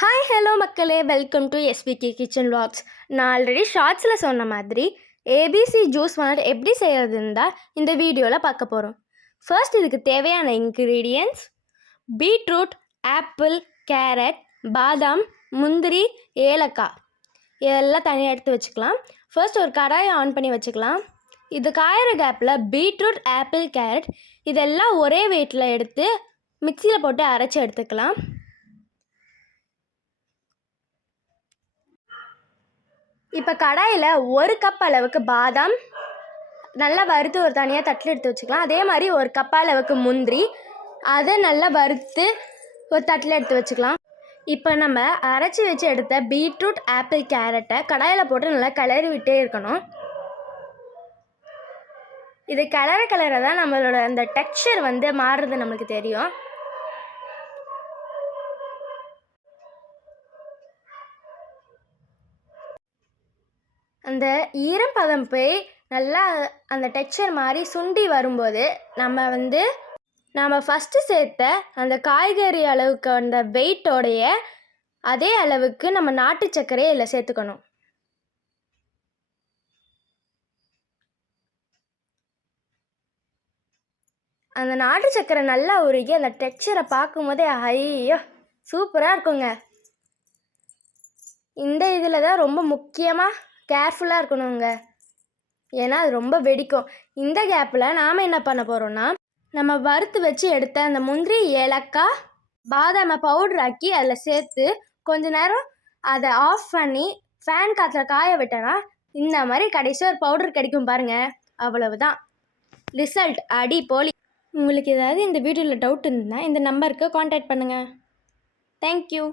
Hi hello மக்களே, welcome to SPK kitchen vlogs. நான் already ஷார்ட்ஸில் சொன்ன மாதிரி ஏபிசி ஜூஸ் வந்துட்டு எப்படி செய்கிறதுன்னு தான் இந்த வீடியோவில் பார்க்க போகிறோம். ஃபர்ஸ்ட் இதுக்கு தேவையான இன்க்ரீடியன்ட்ஸ் பீட்ரூட், ஆப்பிள், கேரட், பாதாம், முந்திரி, ஏலக்காய் இதெல்லாம் தனியாக எடுத்து வச்சுக்கலாம். ஃபர்ஸ்ட் ஒரு கடாயை ஆன் பண்ணி வச்சுக்கலாம். இது காயிற கேப்பில் பீட்ரூட், ஆப்பிள், கேரட் இதெல்லாம் ஒரே வெயிட்டில் எடுத்து மிக்சியில் போட்டு அரைச்சி எடுத்துக்கலாம். இப்போ கடாயில் 1 கப் அளவுக்கு பாதாம் நல்லா வறுத்து ஒரு தனியாக தட்டில் எடுத்து வச்சுக்கலாம். அதே மாதிரி 1 கப் அளவுக்கு முந்திரி அதை நல்லா வறுத்து ஒரு தட்டில் எடுத்து வச்சுக்கலாம். இப்போ நம்ம அரைச்சி வச்சு எடுத்த பீட்ரூட், ஆப்பிள், கேரட்டை கடாயில் போட்டு நல்லா கிளறி விட்டே இருக்கணும். இது கிளற தான் நம்மளோட அந்த டெக்ஸ்சர் மாறுறது நம்மளுக்கு தெரியும். அந்த ஈரப்பதம் போய் நல்லா அந்த டெக்ஸ்சர் மாதிரி சுண்டி வரும்போது நம்ம ஃபஸ்ட்டு சேர்த்த அந்த காய்கறி அளவுக்கு அந்த வெயிட்டோடைய அதே அளவுக்கு நம்ம நாட்டு சர்க்கரையை இதில் சேர்த்துக்கணும். அந்த நாட்டு சர்க்கரை நல்லா உருகி அந்த டெக்ஸ்சரை பார்க்கும்போதே ஐயோ சூப்பராக இருக்குங்க. இந்த இதில் தான் ரொம்ப முக்கியமாக கேர்ஃபுல்லாக இருக்கணுங்க, ஏன்னா அது ரொம்ப வெடிக்கும். இந்த கேப்பில் நாம் என்ன பண்ண போகிறோன்னா, நம்ம வறுத்து வச்சு எடுத்த அந்த முந்திரி, ஏலக்காய், பாதாமை பவுடர் ஆக்கி அதில் சேர்த்து கொஞ்ச நேரம் அதை ஆஃப் பண்ணி ஃபேன் காற்றுல காய விட்டோன்னா இந்த மாதிரி கடைசி ஒரு பவுடர் கிடைக்கும் பாருங்கள். அவ்வளவுதான், ரிசல்ட் அடி போலி. உங்களுக்கு ஏதாவது இந்த வீடியோவில் டவுட் இருந்ததுன்னா இந்த நம்பருக்கு காண்டாக்ட் பண்ணுங்கள். தேங்க்யூ.